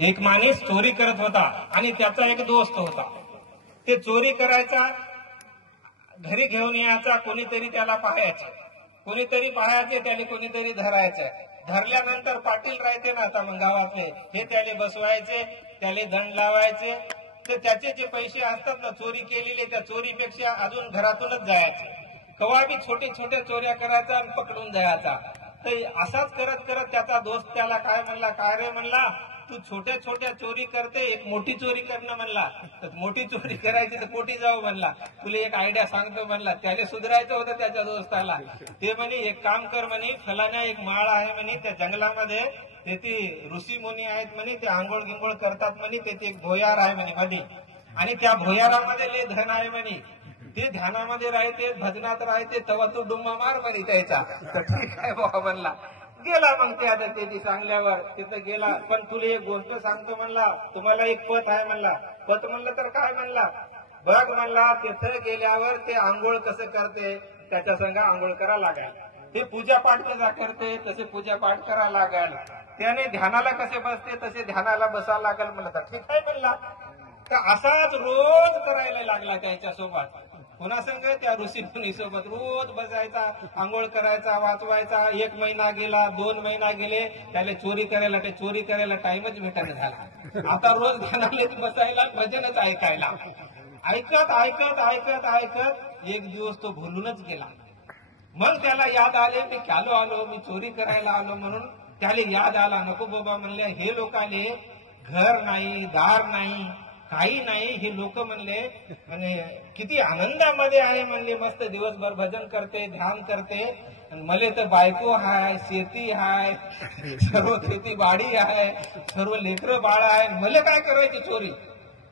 एक माणूस चोरी करत होता आणि त्याचा एक दोस्त होता. ते चोरी करायचा, घरी घेऊन यायचा, कोणीतरी त्याला पाहायचं, कोणीतरी पाहायचे, त्याला कोणीतरी धरायचं. धरल्यानंतर पाटील राहते ना आता मग गावातले, हे त्याला बसवायचे, त्याला दंड लावायचे. तर त्याचे जे पैसे असतात ना चोरी केलेले, त्या चोरीपेक्षा अजून घरातूनच जायचे. कवा बी छोटे छोटे चोऱ्या करायचा आणि पकडून जायचा. तर असाच करत करत त्याचा दोस्त त्याला काय म्हणला, काय रे म्हणला, तू छोट्या छोट्या चोरी करते, एक मोठी चोरी करणं म्हणला. तर मोठी चोरी करायची तर कोठी जाऊ म्हणला, तुला एक आयडिया सांगतो म्हणला. त्याला सुधारायचं होतं त्याच्या दोस्ताला. ते म्हणे एक काम कर म्हणे, फलाना एक माळ आहे म्हणे त्या जंगलामध्ये, तेथे ऋषी मुनी आहेत म्हणे, ते आंघोळ गिंगोळ करतात म्हणे, तेथे एक भोयार आहे म्हणे मध्ये, आणि त्या भोयारामध्ये लय धन आहे म्हणे. ते ध्यानामध्ये राहते, भजनात राहते, तेव्हा तू डुम्मा मार म्हणे त्याचा. तर ठीक आहे बाबा म्हणला. गेला मग ते आता त्याची सांगल्यावर तिथं गेला. पण तुला एक गोष्ट सांगतो म्हणला, तुम्हाला एक पत आहे म्हणला. पत म्हणलं तर काय म्हणला, बघ म्हणला, तिथं गेल्यावर ते आंघोळ कसं करते त्याच्या संग आंघोळ करा लागेल, ते पूजापाठ कसा करते तसे पूजापाठ करा लागेल, त्याने ध्यानाला कसे बसते तसे ध्यानाला बसायला लागेल म्हणलं. तर ठीक आहे म्हणला. तर असाच रोज करायला लागला त्याच्यासोबत. पुन्हा संग त्या ऋषी मुनी सोबत रोज बसायचा, आंघोळ करायचा, वाचवायचा. 1 महिना गेला, 2 महिना गेले, त्याला चोरी करायला टाइमच भेटायला झाला. आता रोज ध्यानाला बसायला, भजनच ऐकायला. ऐकत ऐकत ऐकत ऐकत एक दिवस तो भुलूनच गेला. मग त्याला याद आले, मी चालो आलो, मी चोरी करायला आलो म्हणून त्याला याद आला. नको बाबा म्हणले, हे लोकाले घर नाही, दार नाही, काही नाही, हे लोक म्हणले म्हणजे किती आनंदामध्ये आहे म्हणले, मस्त दिवसभर भजन करते, ध्यान करते. मले तर बायको हाय, शेती हाय, सर्व खेती बाडी आहे, सर्व लेकरं बाळ आहे, मला काय करायची चोरी.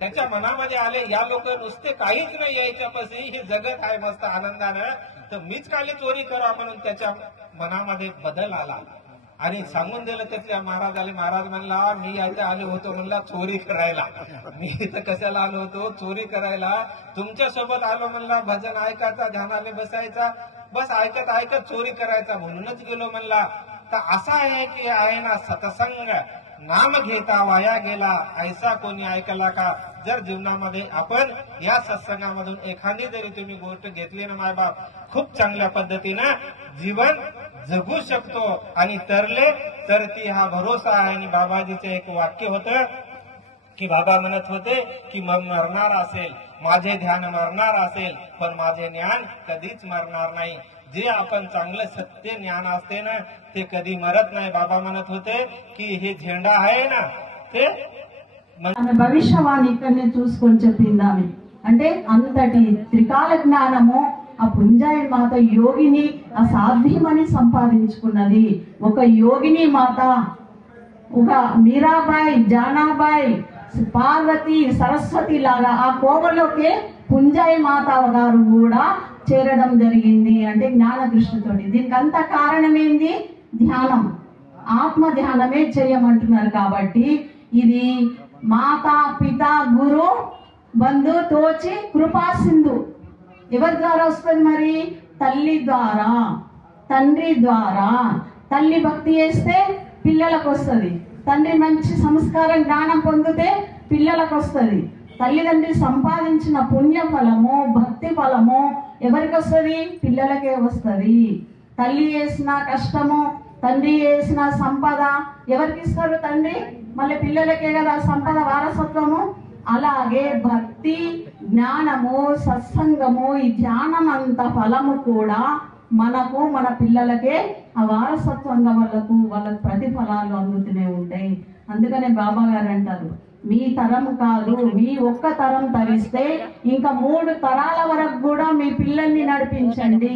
त्याच्या मनामध्ये आले, या लोक नुसते काहीच नाही यायच्यापाशी, हे जगत आहे मस्त आनंदानं, तर मीच काली चोरी करा म्हणून त्याच्या मनामध्ये बदल आला. आणि सांगून दिलं त्याच्या महाराजाला. महाराज म्हणला, मी यायला आलो होतो म्हणला चोरी करायला, मी इथं कशाला आलो होतो, चोरी करायला. तुमच्या सोबत आलो म्हणला, भजन ऐकायचा, ध्यानाला बसायचा, बस ऐकत ऐकत चोरी करायचा म्हणूनच गेलो म्हणला. तर असा आहे की आहे ना सत्संग, नाम घेता वाया गेला, ऐसा कोणी ऐकला का. जर जीवनामध्ये आपण या सत्संगामधून एखादी जरी तुम्ही गोष्ट घेतली ना मायबाप, खूप चांगल्या पद्धतीनं जीवन जगू शकतो. आणि तरले तर ती हा भरोसा आहे. आणि बाबाजीचं एक वाक्य होतं की बाबा म्हणत होते की मग मरणार असेल, माझे ध्यान मरणार असेल, पण माझे ज्ञान कधीच मरणार नाही. जे आपण चांगलं सत्य ज्ञान असते ना ते कधी मरत नाही. बाबा म्हणत होते की हे झेंडा आहे ना ते భవిష్యవాణి ఇక్కడనే చూసుకొని చెప్పింది ఆమె. అంటే అంతటి త్రికాల జ్ఞానము ఆ పుంజాయి మాత యోగిని అసాధ్యమని సంపాదించుకున్నది. ఒక యోగిని మాత, ఒక మీరాబాయి, జానాబాయి, పార్వతి, సరస్వతి లాగా ఆ కోవలోకే పుంజాయి మాత గారు కూడా చేరడం జరిగింది. అంటే జ్ఞాన దృష్టితోటి. దీనికి అంత కారణం ఏంది? ధ్యానం, ఆత్మ ధ్యానమే చేయమంటున్నారు. కాబట్టి ఇది మాతా పిత గురు బంధు తోచి కృపా సింధు ఎవరి ద్వారా వస్తుంది? మరి తల్లి ద్వారా, తండ్రి ద్వారా. తల్లి భక్తి చేస్తే పిల్లలకు వస్తుంది, తండ్రి మంచి సంస్కారం జ్ఞానం పొందితే పిల్లలకు వస్తుంది. తల్లిదండ్రి సంపాదించిన పుణ్య ఫలము, భక్తి ఫలము ఎవరికి వస్తుంది? పిల్లలకే వస్తుంది. తల్లి చేసిన కష్టము, తండ్రి చేసిన సంపద ఎవరికి ఇస్తారు? తండ్రి. మళ్ళీ పిల్లలకే కదా సంపద వారసత్వము. అలాగే భక్తి, జ్ఞానము, సత్సంగము, ఈ ధ్యానం అంత ఫలము కూడా మనకు, మన పిల్లలకే ఆ వారసత్వంగా వాళ్ళకు ప్రతిఫలాలు అందుతూనే ఉంటాయి. అందుకనే బాబా గారు అంటారు, మీ తరం కాదు, మీ ఒక్క తరం తరిస్తే ఇంకా 3 తరాల వరకు కూడా మీ పిల్లల్ని నడిపించండి.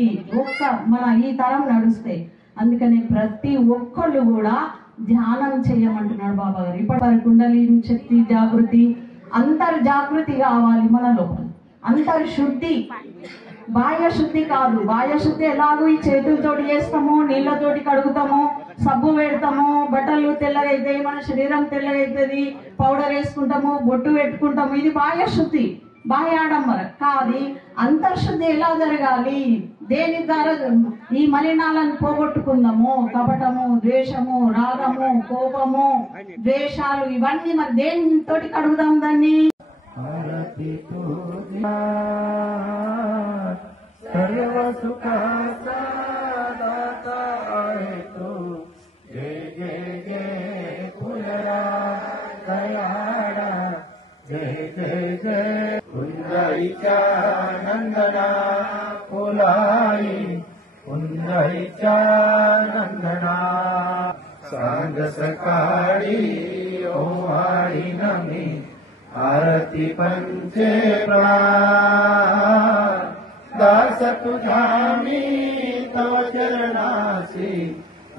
మన ఈ తరం నడుస్తే. అందుకని ప్రతి ఒక్కళ్ళు కూడా ధ్యానం చేయమంటున్నాడు బాబా గారు. ఇప్పటి వరకు కుండలిని శక్తి జాగృతి, అంతర్జాగృతి కావాలి మన లోపల. అంతర్శుద్ధి, బాహ్య శుద్ధి కాదు. బాహ్య శుద్ధి ఎలాగో ఈ చేతులతోటి చేస్తాము, నీళ్లతోటి కడుగుతాము, సబ్బు పెడతాము, బట్టలు తెల్లగా అవుతాయి, మన శరీరం తెల్లగా అవుతుంది, పౌడర్ వేసుకుంటాము, బొట్టు పెట్టుకుంటాము, ఇది బాహ్య శుద్ధి. బాహ్య ఆడంబర కాది అంతర్శుద్ధి ఎలా జరగాలి, దేని ద్వారా ఈ మలినాలను పోగొట్టుకుందాము, కపటము, ద్వేషము, రాగము, కోపము, ద్వేషాలు ఇవన్నీ మరి దేనితోటి కడుగుదాం దాన్ని? सर्व सुखाचा दाता आहे तो, जय जय जय फुलरा दयाळा, जय जय जय कुंजाईच्या नंदना फुलाई, कुंजाईच्या नंदना सांग सकाळी ओवाळी नमी, आरती पंचे प्राण, दास तुझा मी तव चरणासी,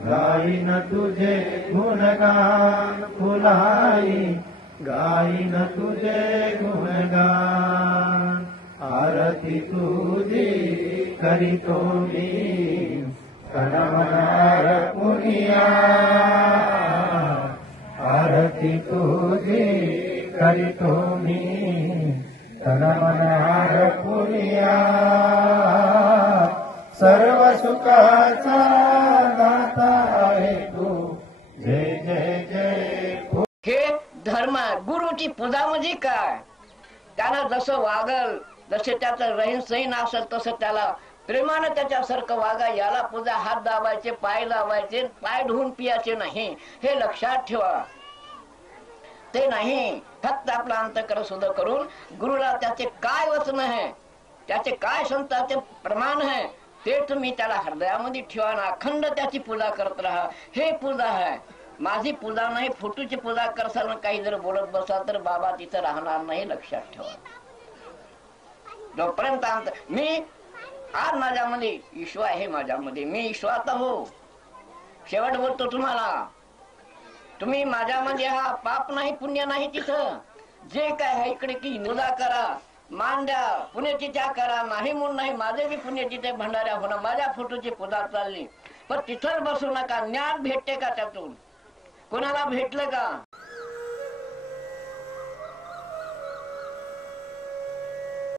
गाईन तुझे गुणगान फुलाई, गाईन तुझे गुणगान, आरती तुझी करीतो मी तनमनार पुनिया, आरती तुझी करीतो मी तनमनार पुनिया, सर्व सुखाचा दाता आहे तू, जय जय जय. हे धर्म गुरुची पूजा म्हणजे काय? त्याला जसं वागल, जसे त्याचं रहीन सहीन असेल तसं त्याला प्रेमानं त्याच्यासारखं वागा. याला पूजा हात दाबायचे, पाय लावायचे, पाय धुवून पियाचे नाही, हे लक्षात ठेवा. ते नाही, फक्त आपला अंतःकरण शुद्ध करून गुरुला त्याचे काय वचन आहे, त्याचे काय संताचे प्रमाण आहे ते तुम्ही त्याला हृदयामध्ये ठेवा ना. अखंड त्याची पूजा करत राहा. हे पूजा आहे. माझी पूजा नाही, फोटोची पूजा करसाल काही जर बोलत बसाल तर बाबा तिथं राहणार नाही, लक्षात ठेवा. जोपर्यंत मी आज माझ्यामध्ये ईश्वर आहे, माझ्यामध्ये मी ईश्वरात हो. शेवट बोलतो तुम्हाला, तुम्ही माझ्यामध्ये हा पाप नाही पुण्य नाही. तिथं जे काय आहे इकडे की पूजा करा, मान द्या, पुण्याची करा, नाही म्हणून नाही. माझे बी पुण्याची ते भंडाऱ्या होणं, माझ्या फोटोची पूजा चालली, पण तिथंच बसू नका. ज्ञान भेटते का त्यातून? कोणाला भेटलं का?